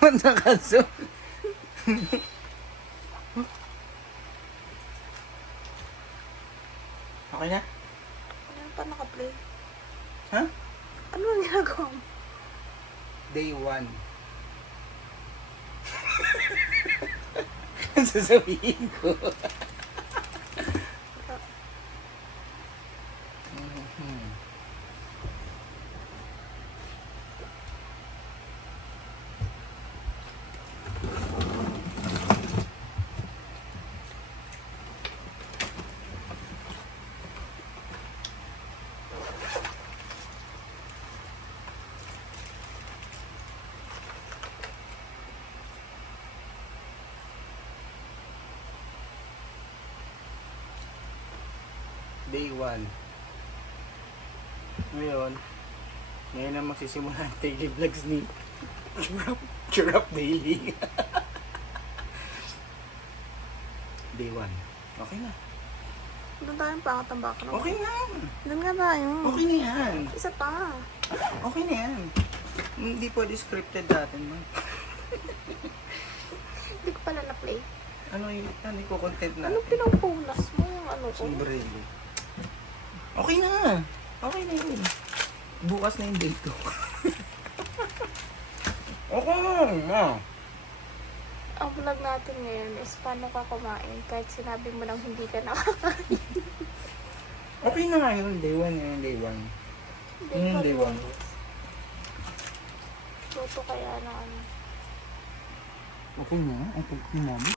Nakaso. Okay na? Ano pa naka-play? Ha? Ano ang ginagawa mo? Day 1. Ang sasabihin ko. Day 1. Ngayon na magsisimula ang daily vlogs ni Chirap Daily. Day 1. Okay na. Doon tayong pangat ang baka Okay na. Doon nga tayo. Okay na yan. Isa pa. Okay na yan. Hindi pwede scripted natin, man. Hindi ko pala na-play. Ano yung content natin? Anong pinampunas mo yung ano ko? Sombrero. Okay na. Okay na yun. Bukas na yung day 2. Okay na. Ang vlog natin ngayon is paano ka kumain kahit sinabi mo lang hindi ka nakakain. Okay na nga yun. Day 1 yun. Day 1. Day 1. Luto kaya na ano. Okay na. Ang pag ni mami.